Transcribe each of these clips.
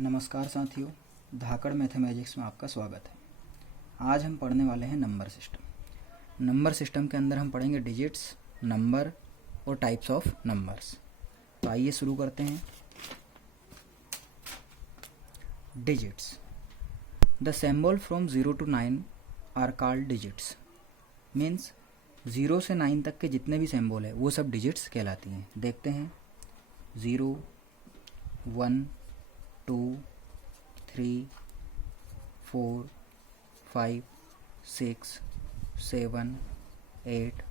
नमस्कार साथियों, धाकड़ मैथमेटिक्स में आपका स्वागत है। आज हम पढ़ने वाले हैं नंबर सिस्टम। नंबर सिस्टम के अंदर हम पढ़ेंगे डिजिट्स, नंबर और टाइप्स ऑफ नंबर्स। तो आइए शुरू करते हैं। Digits. The symbol from 0 to 9 are called digits. Means 0 से 9 तक के जितने भी सिंबल है वो सब डिजिट्स कहलाती हैं। देखते हैं 0, 1, 2, 3, 4, 5, 6, 7, 8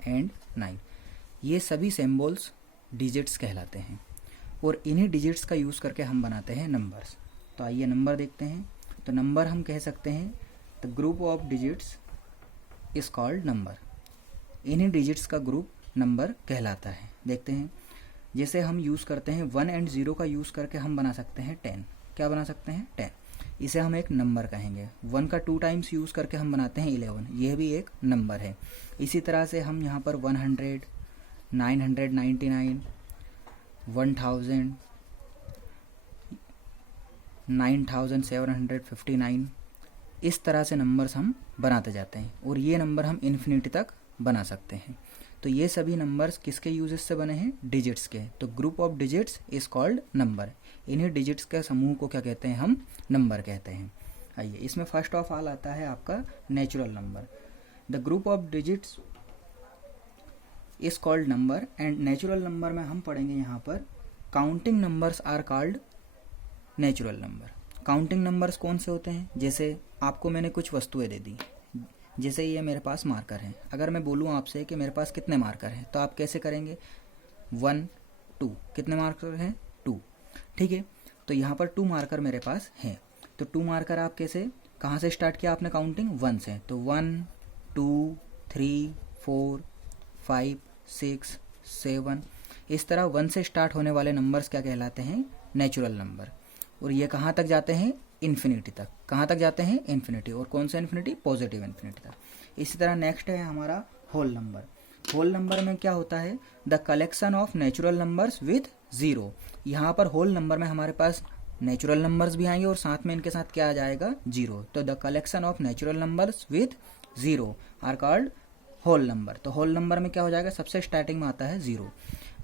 एंड 9। ये सभी सिंबल्स डिजिट्स कहलाते हैं और इन्हीं डिजिट्स का यूज़ करके हम बनाते हैं नंबर्स। तो आइए नंबर देखते हैं। तो नंबर हम कह सकते हैं the group of digits is called number. इन्हीं डिजिट्स का ग्रुप नंबर कहलाता है। देखते हैं, जैसे हम यूज़ करते हैं 1 and 0 का यूज़ करके हम बना सकते हैं 10। क्या बना सकते हैं? 10। इसे हम एक नंबर कहेंगे। 1 का 2 टाइम्स यूज़ करके हम बनाते हैं 11। यह भी एक नंबर है। इसी तरह से हम यहाँ पर 100, 999, 1000, 9759, इस तरह से नंबर्स हम बनाते जाते हैं और ये नंबर हम इन्फिनिटी तक बना सकते हैं। तो ये सभी नंबर्स किसके यूजेस से बने हैं? डिजिट्स के। तो group of digits is called number. इन्हीं डिजिट्स के समूह को क्या कहते हैं? हम नंबर कहते हैं। आइए, इसमें फर्स्ट ऑफ ऑल आता है आपका natural number. The group of digits is called number and natural number में हम पढ़ेंगे यहाँ पर counting numbers are called natural number. Counting numbers कौन से होते हैं? जैसे आपको मैंने कुछ वस्तुएं दे दी, जैसे ये मेरे पास मार्कर हैं। अगर मैं बोलूँ आपसे कि मेरे पास कितने मार्कर हैं, तो आप कैसे करेंगे? 1, 2। कितने मार्कर हैं? 2। ठीक है, तो यहाँ पर 2 मार्कर मेरे पास हैं। तो 2 मार्कर आप कैसे, कहाँ से स्टार्ट किया आपने काउंटिंग? 1 से। तो 1, 2, 3, 4, 5, 6, 7, इस तरह 1 से स्टार्ट होने वाले नंबर्स क्या कहलाते हैं? Natural number. और ये कहाँ तक जाते हैं? इन्फिनिटी तक। कहाँ तक जाते हैं? इन्फिनिटी। और कौन सा इन्फिनिटी? पॉजिटिव इन्फिनिटी तक। इसी तरह नेक्स्ट है हमारा होल नंबर। होल नंबर में क्या होता है? The collection of natural numbers with 0। यहाँ पर होल नंबर में हमारे पास नेचुरल नंबर्स भी आएंगे और साथ में इनके साथ क्या आ जाएगा? 0। तो the collection of natural numbers with 0 are called whole number. तो होल नंबर में क्या हो जाएगा? सबसे स्टार्टिंग में आता है 0।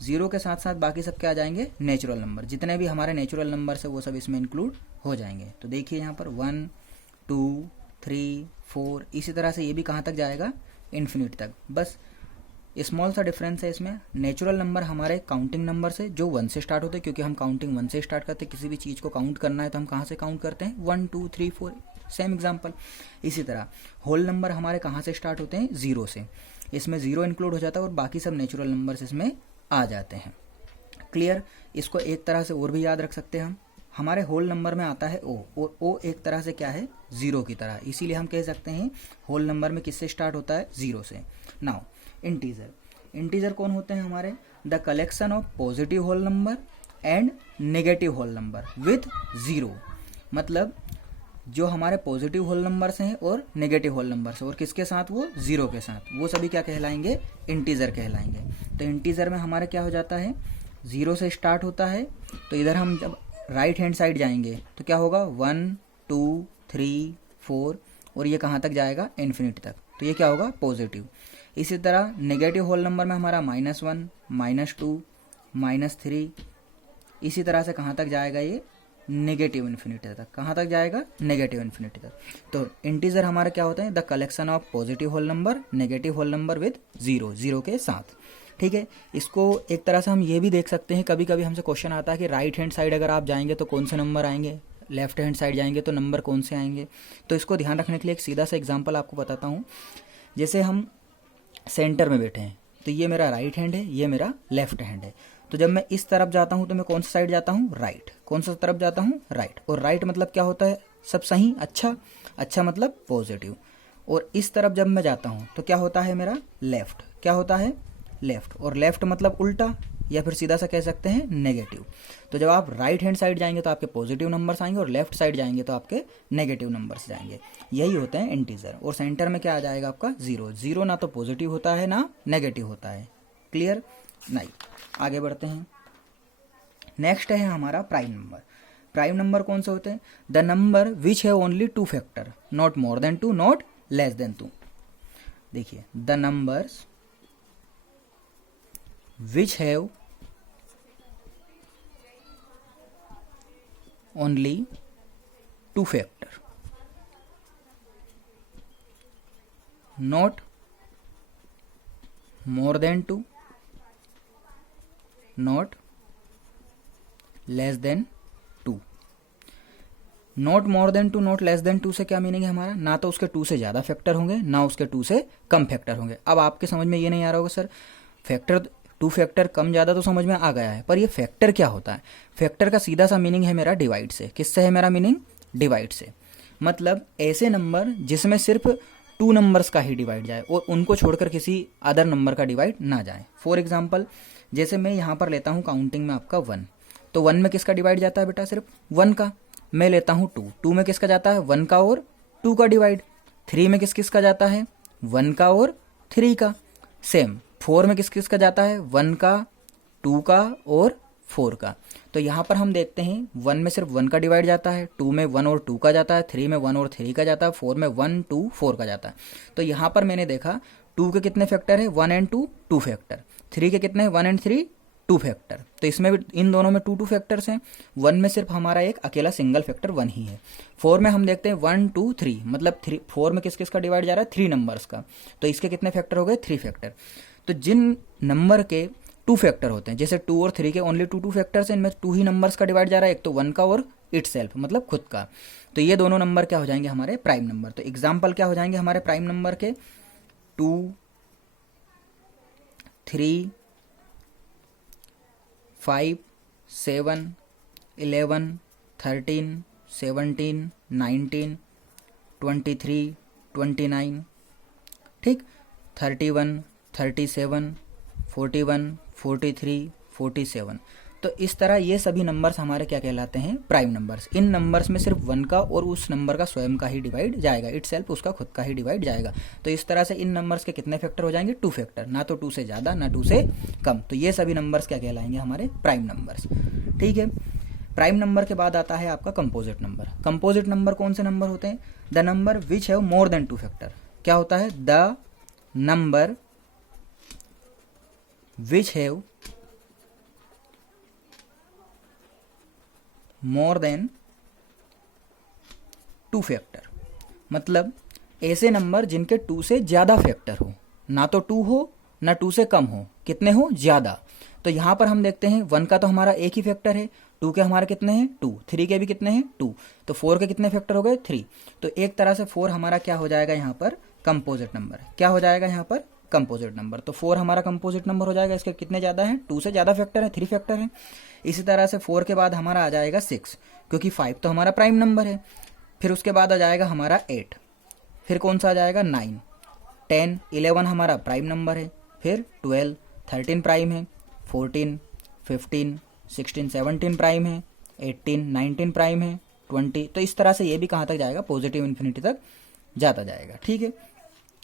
0 के साथ साथ बाकी सब क्या आ जाएंगे? Natural number. जितने भी हमारे नेचुरल नंबर्स है वो सब इसमें इंक्लूड हो जाएंगे। तो देखिए यहाँ पर 1, 2, 3, 4, इसी तरह से ये भी कहाँ तक जाएगा? इन्फिनिटी तक। बस स्मॉल सा डिफरेंस है इसमें। नेचुरल नंबर हमारे काउंटिंग नंबर से जो 1 से स्टार्ट होते हैं, क्योंकि हम काउंटिंग 1 से स्टार्ट करते हैं। किसी भी चीज़ को काउंट करना है तो हम कहाँ से काउंट करते हैं? 1, 2, 3, 4, सेम एग्जाम्पल। इसी तरह होल नंबर हमारे कहाँ से स्टार्ट होते हैं? 0 से। इसमें 0 इंक्लूड हो जाता है और बाकी सब नेचुरल नंबर्स इसमें आ जाते हैं। क्लियर? इसको एक तरह से और भी याद रख सकते हैं हम। हमारे होल नंबर में आता है O, और O एक तरह से क्या है? 0 की तरह। इसीलिए हम कह सकते हैं होल नंबर में किससे स्टार्ट होता है? 0 से। Now integer. इंटीजर कौन होते हैं हमारे? The collection of positive whole number and negative whole number with 0। मतलब जो हमारे पॉजिटिव होल नंबर्स हैं और नेगेटिव होल नंबर्स हैं, और किसके साथ? वो 0 के साथ। वो सभी क्या कहलाएंगे? इंटीजर कहलाएंगे। तो इंटीजर में हमारे क्या हो जाता है? 0 से स्टार्ट होता है। तो इधर हम जब राइट हैंड साइड जाएंगे तो क्या होगा? 1, 2, 3, 4, और ये कहाँ तक जाएगा? इन्फिनिटी तक। तो ये क्या होगा? पॉजिटिव। इसी तरह नेगेटिव होल नंबर में हमारा -1, -2, -3, इसी तरह से कहाँ तक जाएगा? ये नेगेटिव इन्फिनिटी तक। कहाँ तक जाएगा? नेगेटिव इन्फिनिटी तक। तो इंटीजर हमारे क्या होते हैं? The collection of positive whole number, negative whole number with 0, 0 के साथ। ठीक है, इसको एक तरह से हम ये भी देख सकते हैं। कभी कभी हमसे क्वेश्चन आता है कि राइट हैंड साइड अगर आप जाएंगे तो कौन से नंबर आएंगे, लेफ्ट हैंड साइड जाएंगे तो नंबर कौन से आएंगे। तो इसको ध्यान रखने के लिए एक सीधा सा एग्जाम्पल आपको बताता हूँ। जैसे हम सेंटर में बैठे हैं, तो ये मेरा राइट हैंड है, ये मेरा लेफ्ट हैंड है। तो जब मैं इस तरफ जाता हूँ तो मैं कौन सा साइड जाता हूँ? राइट। कौन सा तरफ जाता हूँ? राइट। और राइट मतलब क्या होता है? सब सही, अच्छा। अच्छा मतलब पॉजिटिव। और इस तरफ जब मैं जाता हूँ तो क्या होता है मेरा? लेफ्ट। क्या होता है? लेफ्ट। और लेफ्ट मतलब उल्टा, या फिर सीधा सा कह सकते हैं नेगेटिव। तो जब आप राइट हैंड साइड जाएंगे तो आपके पॉजिटिव नंबर्स आएंगे और लेफ्ट साइड जाएंगे तो आपके नेगेटिव नंबर्स जाएंगे। यही होते हैं इंटीजर। और सेंटर में क्या आ जाएगा आपका? 0। 0 ना तो पॉजिटिव होता है ना नेगेटिव होता है। क्लियर? नहीं। आगे बढ़ते हैं। नेक्स्ट है हमारा प्राइम नंबर। प्राइम नंबर कौन से होते हैं? The number which have only two factor, not more than two, not less than two. देखिए, the numbers which have only two factor, not more than two, not less than two. Not more than two, not less than two से क्या meaning है हमारा? ना तो उसके to से ज़्यादा फैक्टर होंगे, ना उसके टू से कम फैक्टर होंगे। अब आपके समझ में ये नहीं आ रहा होगा सर फैक्टर टू फैक्टर कम ज़्यादा तो समझ में आ गया है, पर ये फैक्टर क्या होता है? फैक्टर का सीधा सा मीनिंग है मेरा डिवाइड से। किससे है मेरा मीनिंग? डिवाइड से। मतलब ऐसे नंबर जिसमें सिर्फ टू नंबर्स का ही डिवाइड जाए और उनको छोड़कर किसी अदर नंबर का डिवाइड ना जाए। फॉर एग्जाम्पल, जैसे मैं यहाँ पर लेता हूँ काउंटिंग में आपका 1, तो 1 में किसका डिवाइड जाता है बेटा? सिर्फ 1 का। मैं लेता हूँ 2, 2 में किसका जाता है? 1 का और 2 का डिवाइड। 3 में किस किस का जाता है? 1 का और 3 का। सेम 4 में किस किस का जाता है? 1 का, 2 का और 4 का। तो यहाँ पर हम देखते हैं 1 में सिर्फ 1 का डिवाइड जाता है, 2 में 1 और 2 का जाता है, 3 में 1 और 3 का जाता है, 4 में 1, 2, 4 का जाता है। तो यहाँ पर मैंने देखा 2 के कितने फैक्टर है? 1 एंड 2, 2 फैक्टर। 3 के कितने हैं? 1 एंड 3, 2 फैक्टर। तो इसमें भी इन दोनों में 2 2 फैक्टर्स हैं। 1 में सिर्फ हमारा एक अकेला सिंगल फैक्टर 1 ही है। 4 में हम देखते हैं 1 2 3, मतलब 4 में किस किस का डिवाइड जा रहा है? 3 नंबर्स का। तो इसके कितने फैक्टर हो गए? 3 फैक्टर। तो जिन नंबर के 2 फैक्टर होते हैं, जैसे 2 और 3 के ओनली 2 2 फैक्टर्स हैं, इनमें 2 ही नंबर्स का डिवाइड जा रहा है, एक तो 1 का और इटसेल्फ मतलब खुद का। तो ये दोनों नंबर क्या हो जाएंगे? हमारे प्राइम नंबर। तो एग्जाम्पल क्या हो जाएंगे हमारे प्राइम नंबर के? 2, 3, 5, 7, 11, 13, 17, 19, 23, 29, ठीक, 31, 37, 41, 43, 47। तो इस तरह ये सभी नंबर्स हमारे क्या कहलाते हैं? Prime numbers. इन नंबर्स में सिर्फ 1 का और उस नंबर का स्वयं का ही डिवाइड जाएगा, इटसेल्फ उसका खुद का ही डिवाइड जाएगा। तो इस तरह से इन नंबर्स के कितने फैक्टर हो जाएंगे? 2 फैक्टर, ना तो 2 से ज़्यादा ना 2 से कम। तो ये सभी नंबर्स क्या कहलाएंगे? हमारे प्राइम नंबर्स। ठीक है। प्राइम नंबर के बाद आता है आपका कंपोजिट नंबर। कंपोजिट नंबर कौन से नंबर होते हैं? The number which have more than 2 factor. क्या होता है? The number which have more than 2 factor, मतलब ऐसे नंबर जिनके 2 से ज़्यादा फैक्टर हो, ना तो 2 हो ना 2 से कम हो। कितने हो? ज़्यादा। तो यहाँ पर हम देखते हैं 1 का तो हमारा एक ही फैक्टर है, 2 के हमारे कितने हैं? 2, 3 के भी कितने हैं? 2। तो 4 के कितने फैक्टर हो गए? 3। तो एक तरह से 4 हमारा क्या हो जाएगा यहाँ पर? Composite number. क्या हो जाएगा यहाँ पर? Composite number. तो 4 हमारा कंपोजिट नंबर हो जाएगा। इसके कितने ज़्यादा हैं? 2 से ज़्यादा फैक्टर है, 3 फैक्टर है। इसी तरह से 4 के बाद हमारा आ जाएगा 6, क्योंकि 5 तो हमारा प्राइम नंबर है। फिर उसके बाद आ जाएगा हमारा 8, फिर कौन सा आ जाएगा? 9, 10, 11 हमारा प्राइम नंबर है। फिर 12, 13 प्राइम है, 14, 15, 16, 17 प्राइम है, 18, 19 प्राइम है, 20। तो इस तरह से ये भी कहाँ तक जाएगा? पॉजिटिव इन्फिनिटी तक जाता जाएगा। ठीक है।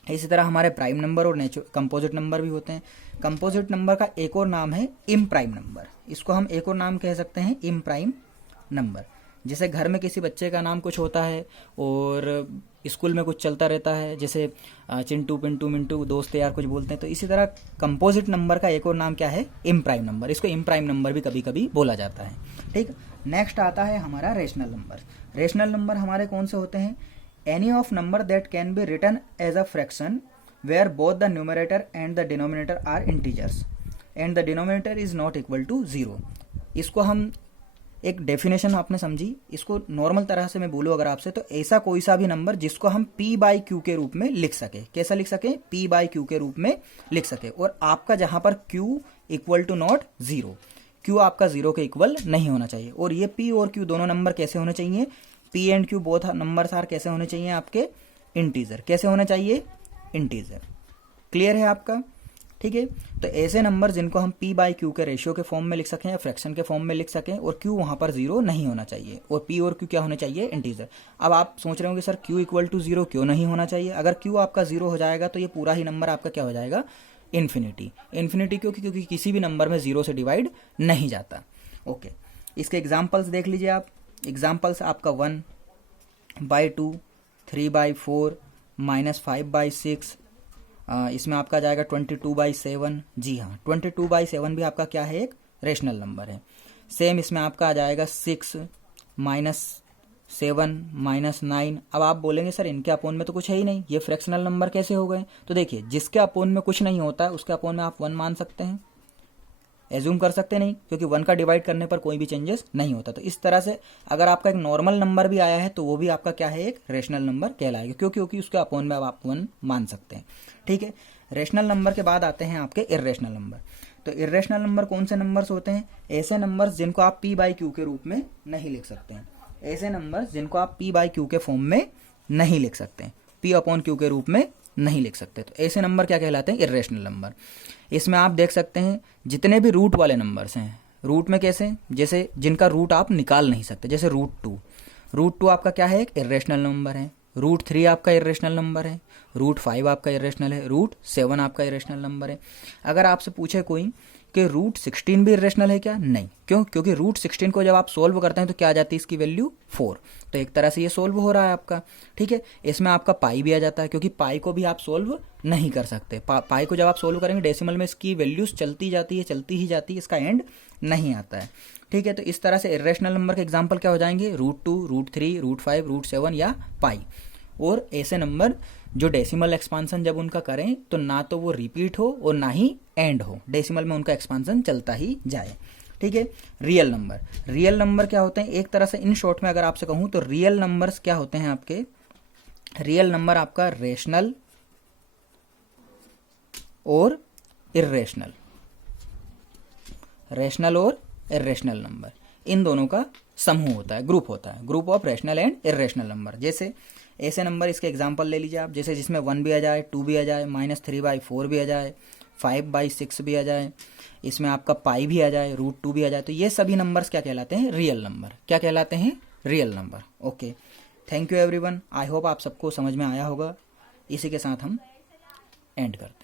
इसी तरह हमारे प्राइम नंबर और कंपोजिट नंबर भी होते हैं। कंपोजिट नंबर का एक और नाम है इम्प्राइम नंबर। इसको हम एक और नाम कह सकते हैं इम्प्राइम नंबर। जैसे घर में किसी बच्चे का नाम कुछ होता है और स्कूल में कुछ चलता रहता है, जैसे चिंटू, पिंटू, मिंटू, दोस्त यार कुछ बोलते हैं, तो इसी तरह कंपोजिट नंबर का एक और नाम क्या है? इम्प्राइम नंबर। इसको इम्प्राइम नंबर भी कभी कभी बोला जाता है। ठीक। नेक्स्ट आता है हमारा रेशनल नंबर। रेशनल नंबर हमारे कौन से होते हैं? Any of number that can be written as a fraction where both the numerator and the denominator are integers and the denominator is not equal to 0। इसको हम एक डेफिनेशन आपने समझी। इसको नॉर्मल तरह से मैं बोलूँ अगर आपसे, तो ऐसा कोई सा भी नंबर जिसको हम p/q के रूप में लिख सके। कैसा लिख सके? p/q के रूप में लिख सके। और आपका जहाँ पर q equal to not 0, q आपका 0 के इक्वल नहीं होना चाहिए। और ये p और q दोनों नंबर कैसे होने चाहिए? p and q both numbers are कैसे होने चाहिए आपके? इंटीजर। कैसे होने चाहिए? इंटीजर। क्लियर है आपका? ठीक है। तो ऐसे नंबर जिनको हम p/q के रेशियो के फॉर्म में लिख सकें या फ्रैक्शन के फॉर्म में लिख सकें, और q वहाँ पर 0 नहीं होना चाहिए, और p और q क्या होने चाहिए? इंटीजर। अब आप सोच रहे होंगे सर q इक्वल टू 0 क्यों नहीं होना चाहिए? अगर q आपका 0 हो जाएगा तो ये पूरा ही नंबर आपका क्या हो जाएगा? इन्फिनिटी। इन्फिनिटी क्योंकि किसी भी नंबर में 0 से डिवाइड नहीं जाता। ओके। इसके एग्जाम्पल्स देख लीजिए आप। एग्जाम्पल्स आपका 1/2, 3/4, -5/6, इसमें आपका जाएगा 22/7। जी हाँ, 22/7 भी आपका क्या है, एक रेशनल नंबर है। सेम इसमें आपका आ जाएगा 6, -7, -9। अब आप बोलेंगे सर इनके अपोन में तो कुछ है ही नहीं, ये फ्रैक्शनल नंबर कैसे हो गए? तो देखिए, जिसके अपोन में कुछ नहीं होता है उसके अपोन में आप 1 मान सकते हैं, एज्यूम कर सकते नहीं, क्योंकि 1 का डिवाइड करने पर कोई भी चेंजेस नहीं होता। तो इस तरह से अगर आपका एक नॉर्मल नंबर भी आया है तो वो भी आपका क्या है, एक रेशनल नंबर कहलाएगा, क्योंकि उसके अपोन में अब आप 1 मान सकते हैं। ठीक है, रेशनल नंबर के बाद आते हैं आपके इर्रेशनल नंबर। तो इर्रेशनल नंबर कौन से नंबर्स होते हैं? ऐसे नंबर्स जिनको आप p/q के रूप में नहीं लिख सकते हैं, ऐसे नंबर्स जिनको आप p/q के फॉर्म में नहीं लिख सकते हैं, p/q के रूप में नहीं लिख सकते। तो ऐसे नंबर क्या कहलाते हैं? Irrational number. इसमें आप देख सकते हैं जितने भी रूट वाले नंबर्स हैं, रूट में कैसे, जैसे जिनका रूट आप निकाल नहीं सकते, जैसे √2 आपका क्या है, एक इर्रेशनल नंबर है। √3 आपका इर्रेशनल नंबर है। √5 आपका इर्रेशनल है। √7 आपका इर्रेशनल नंबर है। अगर आपसे पूछे कोई कि √16 भी इर्रेशनल है क्या? नहीं। क्यों? क्योंकि √16 को जब आप सोल्व करते हैं तो क्या आ जाती है इसकी वैल्यू? 4। तो एक तरह से ये सोल्व हो रहा है आपका। ठीक है, इसमें आपका पाई भी आ जाता है, क्योंकि पाई को भी आप सोल्व नहीं कर सकते। पाई को जब आप सोल्व करेंगे डेसिमल में इसकी वैल्यूज चलती जाती है, चलती ही जाती है, इसका एंड नहीं आता है। ठीक है, तो इस तरह से इर्रेशनल नंबर के एग्जाम्पल क्या हो जाएंगे? √2, √3, √5, √7 या पाई। और ऐसे नंबर जो डेसिमल एक्सपांसन जब उनका करें तो ना तो वो रिपीट हो और ना ही एंड हो, डेसिमल में उनका एक्सपांसन चलता ही जाए। ठीक है, रियल नंबर क्या होते हैं? एक तरह से इन शॉर्ट में अगर आपसे कहूं तो रियल नंबर्स क्या होते हैं आपके? रियल नंबर आपका रेशनल और इर्रेशनल, रेशनल और इर्रेशनल नंबर, इन दोनों का समूह होता है, ग्रुप होता है, group of rational and irrational number. जैसे ऐसे नंबर, इसके एग्जांपल ले लीजिए आप, जैसे जिसमें 1 भी आ जाए, 2 भी आ जाए, -3/4 भी आ जाए, 5/6 भी आ जाए, इसमें आपका पाई भी आ जाए, √2 भी आ जाए, तो ये सभी नंबर्स क्या कहलाते हैं? Real number. क्या कहलाते हैं? Real number. Okay, thank you everyone. I hope आप सबको समझ में आया होगा। इसी के साथ हम एंड करते हैं।